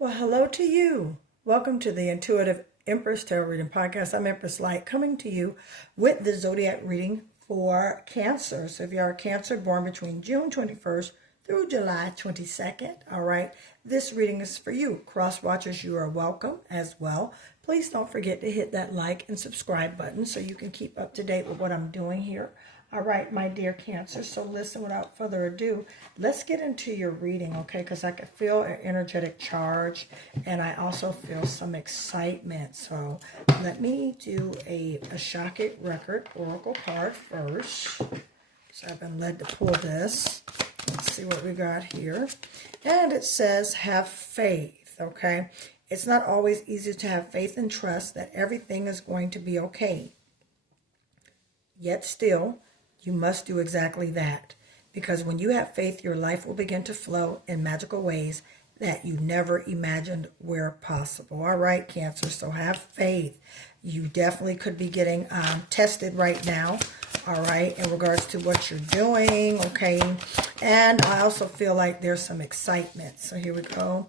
Well, hello to you. Welcome to the Intuitive Empress Tarot Reading Podcast. I'm Empress Light coming to you with the Zodiac reading for Cancer. So if you are a Cancer born between June 21st through July 22nd, all right, this reading is for you. Cross watchers, you are welcome as well. Please don't forget to hit that like and subscribe button so you can keep up to date with what I'm doing here. All right, my dear Cancer. So listen, without further ado, let's get into your reading, okay? Because I can feel an energetic charge, and I also feel some excitement. So let me do a Akashic Record Oracle card first. So I've been led to pull this. Let's see what we got here. And it says, have faith, okay? It's not always easy to have faith and trust that everything is going to be okay. Yet still, you must do exactly that, because when you have faith, your life will begin to flow in magical ways that you never imagined were possible. All right, Cancer, so have faith. You definitely could be getting tested right now, all right, in regards to what you're doing, okay? And I also feel like there's some excitement. So here we go.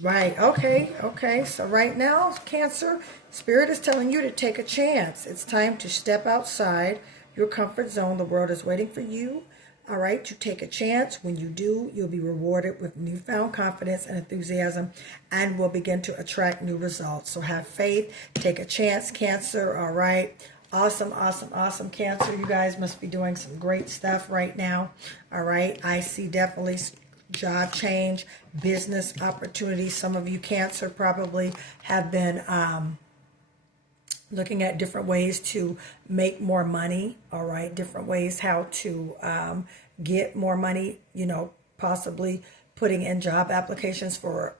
Right, okay. So right now, Cancer, Spirit is telling you to take a chance. It's time to step outside your comfort zone. The world is waiting for you, all right, to take a chance. When you do, you'll be rewarded with newfound confidence and enthusiasm and will begin to attract new results. So have faith, take a chance, Cancer, all right. Awesome, Cancer. You guys must be doing some great stuff right now, all right. I see definitely job change, business opportunities. Some of you, Cancer, probably have been looking at different ways to make more money, all right, different ways how to get more money, you know, possibly putting in job applications for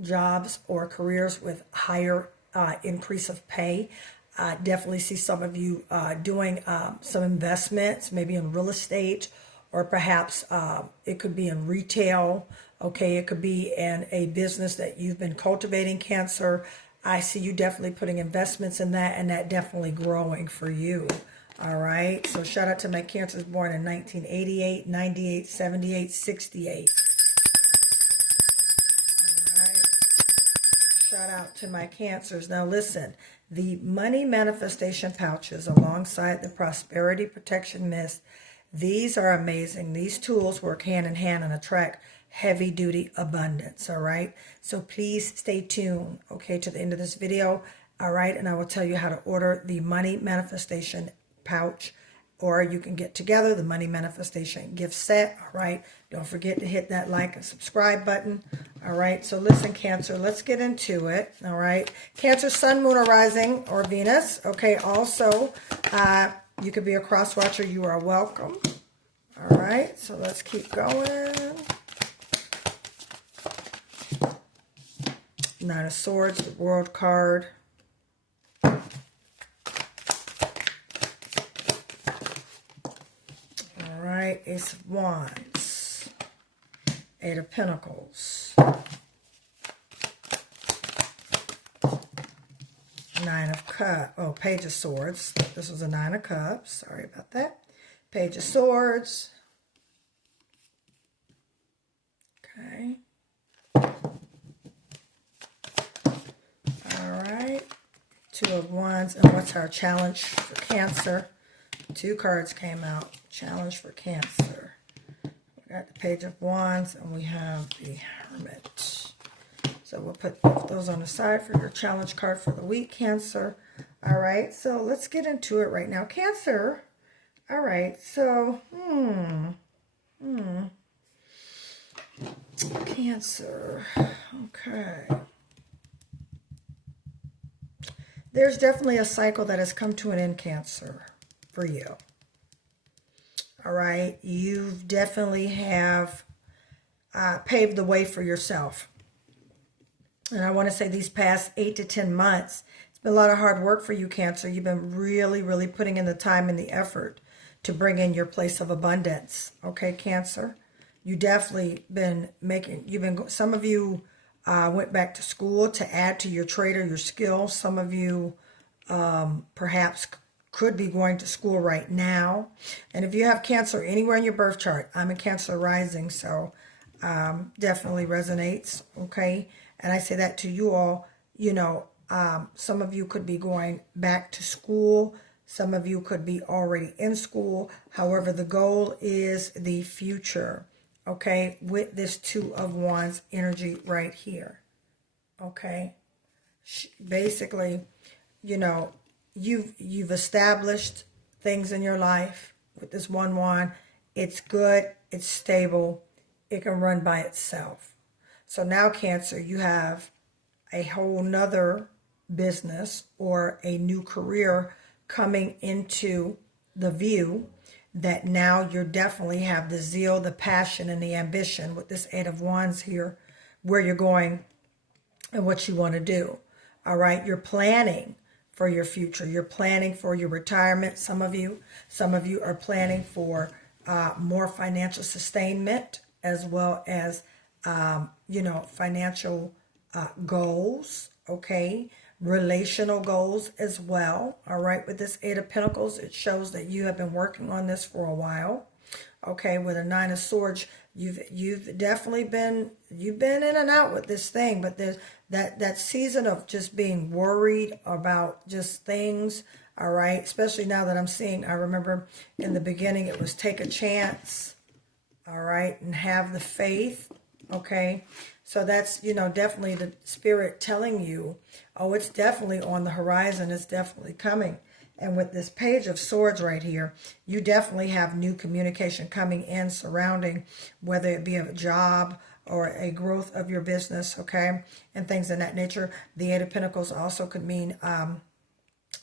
jobs or careers with higher increase of pay. Definitely see some of you doing some investments, maybe in real estate, or perhaps it could be in retail, okay, it could be in a business that you've been cultivating, Cancer. I see you definitely putting investments in that, and that definitely growing for you. All right. So shout out to my Cancers born in 1988, 98, 78, 68. All right. Shout out to my Cancers. Now listen, the money manifestation pouches alongside the prosperity protection mist, these are amazing. These tools work hand in hand and attract heavy duty abundance. All right, so please stay tuned, okay, to the end of this video. All right, and I will tell you how to order the money manifestation pouch, or you can get together the money manifestation gift set. All right, don't forget to hit that like and subscribe button. All right, so listen, Cancer, let's get into it. All right, Cancer, Sun, Moon, or Rising, or Venus. Okay, also you could be a cross watcher, you are welcome. All right, so let's keep going. Nine of Swords, the World card. All right, Ace of Wands. Eight of Pentacles. Nine of Cups. Oh, Page of Swords. This was a Nine of Cups. Sorry about that. Page of Swords. Okay. Two of Wands. And what's our challenge for Cancer? Two cards came out. Challenge for Cancer. We got the Page of Wands and we have the Hermit. So we'll put both those on the side for your challenge card for the week, Cancer. All right, so let's get into it right now. Cancer. All right, so Cancer. Okay. There's definitely a cycle that has come to an end, Cancer, for you. All right. You definitely have paved the way for yourself. And I want to say these past 8 to 10 months, it's been a lot of hard work for you, Cancer. You've been really putting in the time and the effort to bring in your place of abundance. Okay, Cancer? You definitely been some of you went back to school to add to your trade or your skill. Some of you perhaps could be going to school right now. And if you have Cancer anywhere in your birth chart, I'm a Cancer rising, so definitely resonates, okay? And I say that to you all, some of you could be going back to school. Some of you could be already in school. However, the goal is the future, okay, with this Two of Wands energy right here, okay? Basically, you've established things in your life with this one wand. It's good, it's stable, it can run by itself. So now, Cancer, you have a whole nother business or a new career coming into the view that now you definitely have the zeal, the passion, and the ambition with this Eight of Wands here, where you're going and what you want to do. All right, you're planning for your future. You're planning for your retirement. Some of you are planning for more financial sustainment, as well as financial goals, okay? Relational goals as well. All right, with this Eight of Pentacles, it shows that you have been working on this for a while. Okay, with a Nine of Swords, you've definitely been in and out with this thing, but there's that season of just being worried about just things. All right, especially now that I'm seeing, I remember in the beginning it was take a chance, all right, and have the faith. Okay, so that's, definitely the spirit telling you, oh, it's definitely on the horizon, it's definitely coming. And with this Page of Swords right here, you definitely have new communication coming in surrounding, whether it be a job or a growth of your business, okay, and things of that nature. The Eight of Pentacles also could mean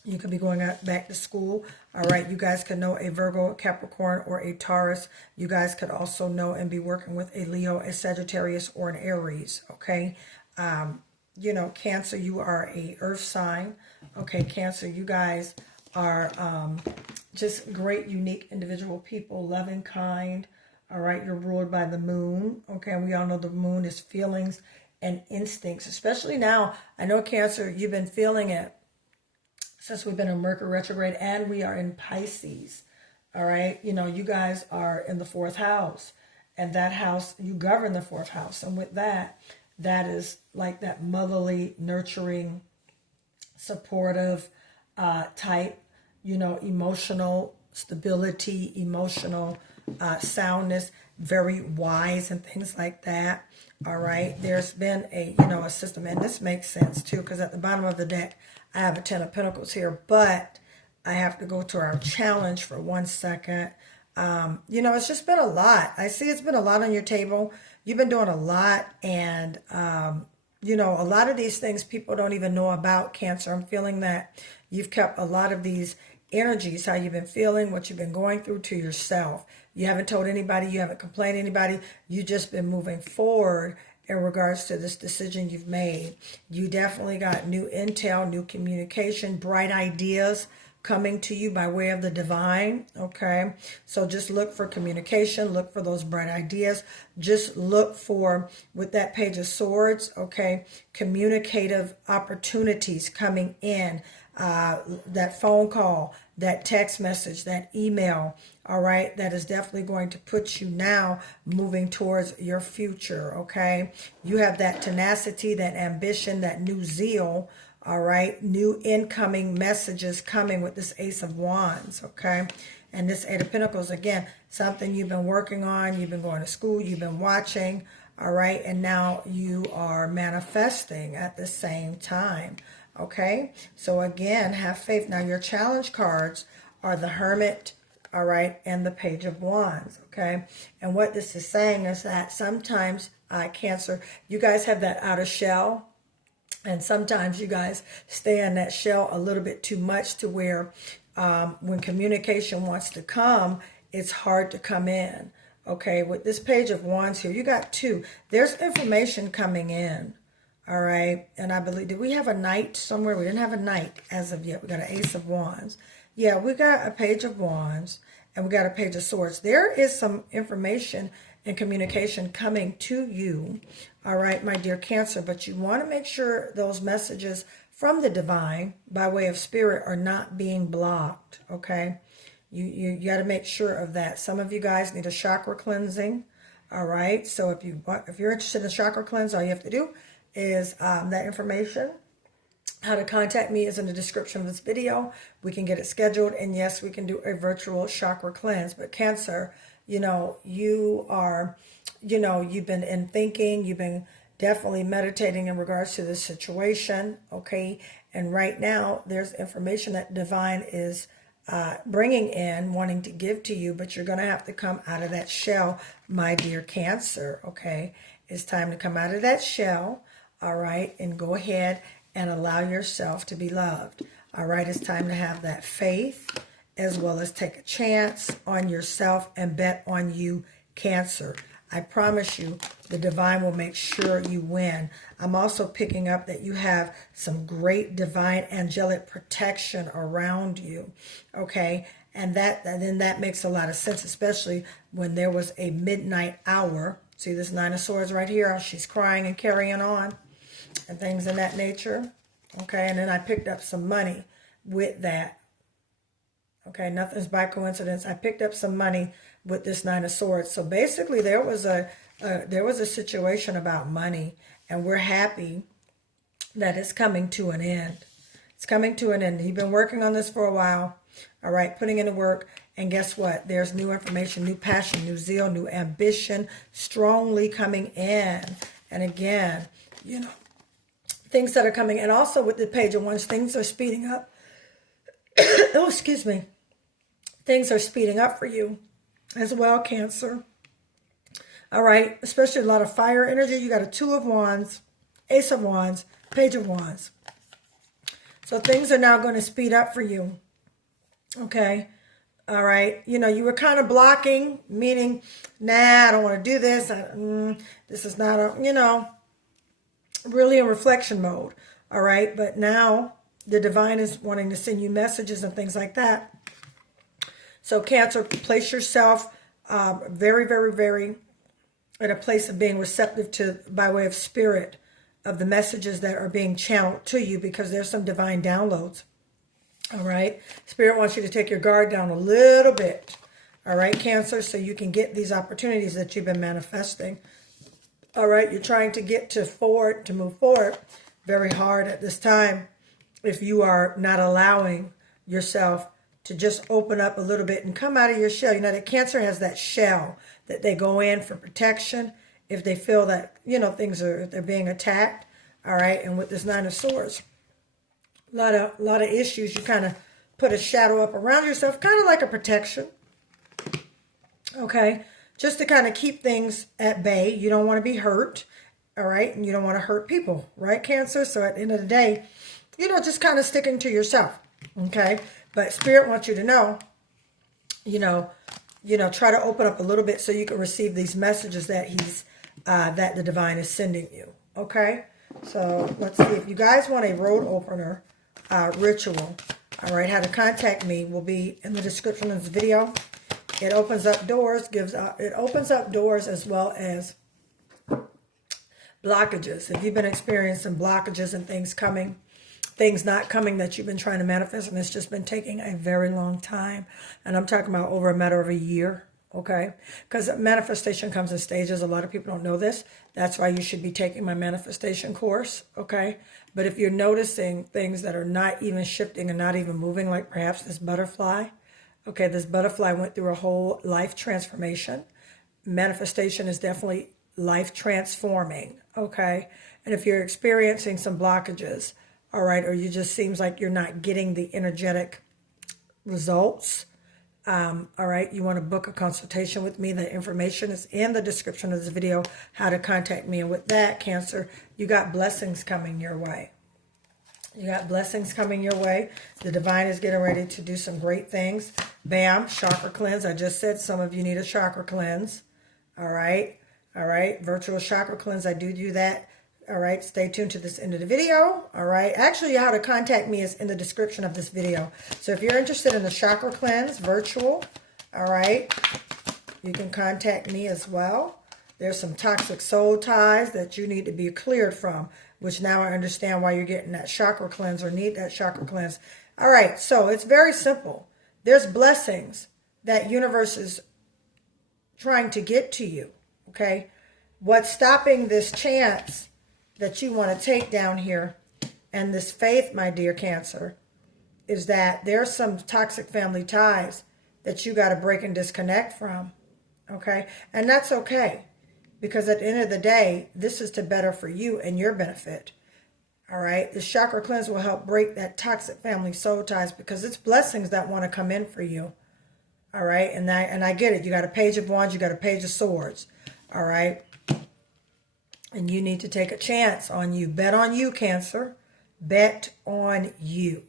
you could be going back to school. All right, you guys could know a Virgo, Capricorn, or a Taurus. You guys could also know and be working with a Leo, a Sagittarius, or an Aries, okay? Cancer, you are a earth sign. Okay, Cancer, you guys are just great, unique, individual people, loving, kind. All right, you're ruled by the moon. Okay, and we all know the moon is feelings and instincts, especially now. I know, Cancer, you've been feeling it since we've been in Mercury retrograde, and we are in Pisces. All right, you guys are in the fourth house, and that house, you govern the fourth house. And with that is like that motherly, nurturing, supportive type, emotional stability, emotional soundness, very wise and things like that. All right, there's been a system, and this makes sense too, because at the bottom of the deck I have a Ten of Pentacles here, but I have to go to our challenge for 1 second. It's just been a lot. I see it's been a lot on your table. You've been doing a lot, and a lot of these things people don't even know about, Cancer. I'm feeling that you've kept a lot of these energies, how you've been feeling, what you've been going through, to yourself. You haven't told anybody, you haven't complained to anybody. You just been moving forward in regards to this decision you've made. You definitely got new intel, new communication, bright ideas coming to you by way of the divine, okay? So just look for communication, look for those bright ideas. Just look for, with that Page of Swords, okay, communicative opportunities coming in. That phone call, that text message, that email, all right, that is definitely going to put you now moving towards your future, okay? You have that tenacity, that ambition, that new zeal, all right? New incoming messages coming with this Ace of Wands, okay? And this Eight of Pentacles, again, something you've been working on, you've been going to school, you've been watching, all right? And now you are manifesting at the same time. Okay, so again, have faith. Now your challenge cards are the Hermit, all right, and the Page of Wands, okay? And what this is saying is that sometimes, Cancer, you guys have that outer shell, and sometimes you guys stay in that shell a little bit too much, to where when communication wants to come, it's hard to come in, okay? With this Page of Wands here, you got two. There's information coming in. All right, and I believe, did we have a Knight somewhere? We didn't have a Knight as of yet. We got an Ace of Wands. Yeah, we got a Page of Wands, and we got a Page of Swords. There is some information and communication coming to you, all right, my dear Cancer, but you want to make sure those messages from the divine by way of spirit are not being blocked, okay? You got to make sure of that. Some of you guys need a chakra cleansing, all right? So if you're interested in chakra cleanse, all you have to do is that information. How to contact me is in the description of this video. We can get it scheduled, and yes, we can do a virtual chakra cleanse. But Cancer, you know, you are, you know, you've been in thinking, you've been definitely meditating in regards to this situation, okay? And right now, there's information that Divine is bringing in, wanting to give to you, but you're going to have to come out of that shell, my dear Cancer, okay? It's time to come out of that shell, all right, and go ahead and allow yourself to be loved, all right? It's time to have that faith, as well as take a chance on yourself and bet on you, Cancer. I promise you, the Divine will make sure you win. I'm also picking up that you have some great divine angelic protection around you, okay? And then that makes a lot of sense, especially when there was a midnight hour. See this Nine of Swords right here? She's crying and carrying on and things in that nature, okay? And then I picked up some money with that. Okay, nothing's by coincidence. I picked up some money with this Nine of Swords. So basically, there was a situation about money, and we're happy that it's coming to an end. It's coming to an end. You've been working on this for a while, all right, putting in the work, and guess what? There's new information, new passion, new zeal, new ambition, strongly coming in. And again, you know, things that are coming, and also with the Page of Wands, things are speeding up. Oh, excuse me. Things are speeding up for you as well, Cancer. All right, especially a lot of fire energy. You got a Two of Wands, Ace of Wands, Page of Wands. So things are now going to speed up for you. Okay. All right. You know, you were kind of blocking, meaning, nah, I don't want to do this. This is not a, you know, really in reflection mode. All right. But now the Divine is wanting to send you messages and things like that. So Cancer, place yourself very, very, very in a place of being receptive to, by way of spirit, of the messages that are being channeled to you, because there's some divine downloads. All right. Spirit wants you to take your guard down a little bit. All right, Cancer, so you can get these opportunities that you've been manifesting. All right. You're trying to get to move forward very hard at this time if you are not allowing yourself to just open up a little bit and come out of your shell. You know that Cancer has that shell that they go in for protection if they feel that, you know, they're being attacked. All right. And with this Nine of Swords, a lot of issues, you kind of put a shadow up around yourself, kind of like a protection. Okay. Just to kind of keep things at bay. You don't want to be hurt. All right. And you don't want to hurt people, right, Cancer? So at the end of the day, you know, just kind of sticking to yourself. Okay. But Spirit wants you to know, you know, try to open up a little bit so you can receive these messages that that the Divine is sending you. Okay. So let's see, if you guys want a road opener ritual, all right, how to contact me will be in the description of this video. It opens up doors, it opens up doors as well as blockages. If you've been experiencing blockages and things not coming that you've been trying to manifest, and it's just been taking a very long time, and I'm talking about over a matter of a year, okay? Because manifestation comes in stages. A lot of people don't know this. That's why you should be taking my manifestation course, okay? But if you're noticing things that are not even shifting and not even moving, like perhaps this butterfly, okay, this butterfly went through a whole life transformation. Manifestation is definitely life transforming, okay? And if you're experiencing some blockages, all right, or you just seems like you're not getting the energetic results, all right, you want to book a consultation with me. The information is in the description of this video, how to contact me. And with that, Cancer, you got blessings coming your way. You got blessings coming your way. The Divine is getting ready to do some great things. Bam, chakra cleanse. I just said some of you need a chakra cleanse. All right, virtual chakra cleanse. I do that. All right, stay tuned to this end of the video. All right, actually, how to contact me is in the description of this video. So if you're interested in the chakra cleanse virtual, all right, you can contact me as well. There's some toxic soul ties that you need to be cleared from, which now I understand why you're getting that chakra cleanse or need that chakra cleanse. All right, so it's very simple. There's blessings that universe is trying to get to you, okay? What's stopping this chance that you want to take down here, and this faith, my dear Cancer, is that there's some toxic family ties that you got to break and disconnect from, okay? And that's okay, because at the end of the day, this is to better for you and your benefit, all right? The chakra cleanse will help break that toxic family soul ties, because it's blessings that want to come in for you, all right? And I get it. You got a page of wands, you got a page of swords, all right? And you need to take a chance on you. Bet on you, Cancer. Bet on you.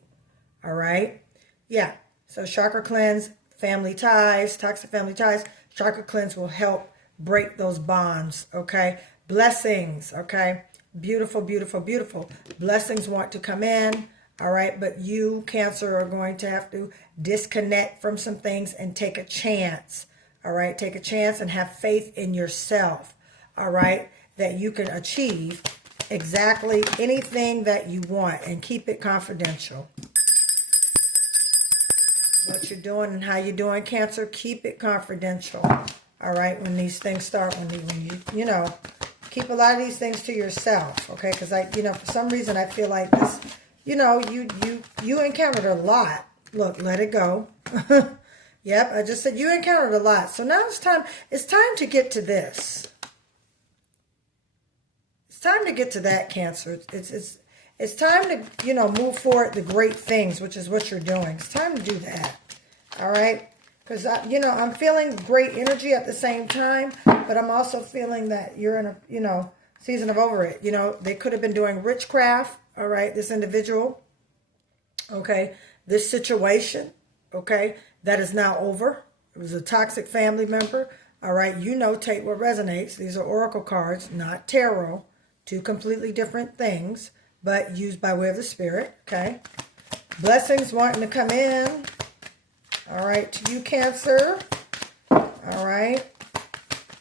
All right? Yeah. So chakra cleanse, family ties, toxic family ties. Chakra cleanse will help break those bonds. Okay? Blessings. Okay? Beautiful, beautiful, beautiful. Blessings want to come in. All right? But you, Cancer, are going to have to disconnect from some things and take a chance. All right? Take a chance and have faith in yourself. All right? That you can achieve exactly anything that you want, and keep it confidential. What you're doing and how you're doing, Cancer, keep it confidential. All right, when these things start, when you know, keep a lot of these things to yourself, okay? Because for some reason I feel like this, you encountered a lot. Look, let it go. Yep, I just said you encountered a lot. So now it's time to get to this. It's time to get to that, Cancer. It's time to, move forward the great things, which is what you're doing. It's time to do that. All right? Because, I'm feeling great energy at the same time, but I'm also feeling that you're in a, season of over it. They could have been doing witchcraft, all right, this individual, okay, this situation, okay, that is now over. It was a toxic family member, all right. Take what resonates. These are oracle cards, not tarot. Two completely different things, but used by way of the spirit, okay? Blessings wanting to come in. All right, to you, Cancer. All right.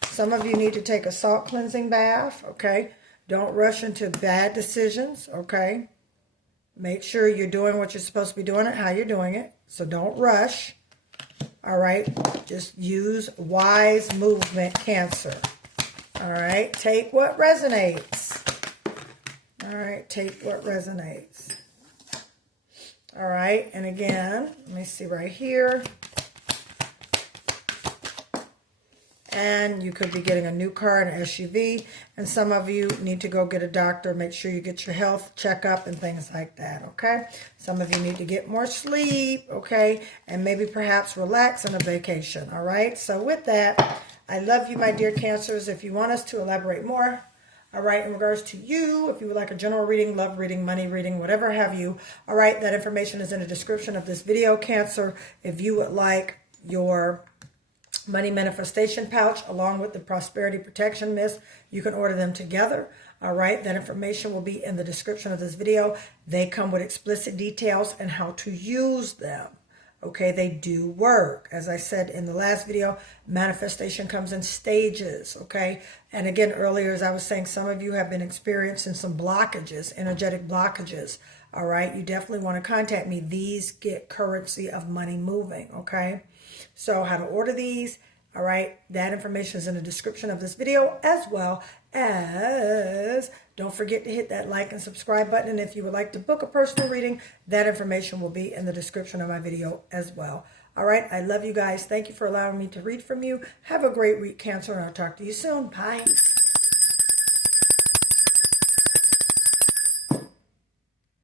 Some of you need to take a salt cleansing bath, okay? Don't rush into bad decisions, okay? Make sure you're doing what you're supposed to be doing and how you're doing it. So don't rush, all right? Just use wise movement, Cancer. All right, take what resonates. All right, take what resonates. All right, and again, let me see right here. And you could be getting a new car, an SUV, and some of you need to go get a doctor. Make sure you get your health checkup and things like that, okay? Some of you need to get more sleep, okay? And maybe perhaps relax on a vacation, all right? So with that, I love you, my dear Cancers. If you want us to elaborate more, all right, in regards to you, if you would like a general reading, love reading, money reading, whatever have you, all right, that information is in the description of this video, Cancer. If you would like your money manifestation pouch along with the prosperity protection mist, you can order them together. All right, that information will be in the description of this video. They come with explicit details and how to use them. Okay, they do work. As I said in the last video, manifestation comes in stages, okay? And again, earlier, as I was saying, some of you have been experiencing some blockages, energetic blockages, all right? You definitely want to contact me. These get currency of money moving, okay? So how to order these, all right? That information is in the description of this video, as well as don't forget to hit that like and subscribe button. And if you would like to book a personal reading, that information will be in the description of my video as well. All right, I love you guys. Thank you for allowing me to read from you. Have a great week, Cancer, and I'll talk to you soon. Bye.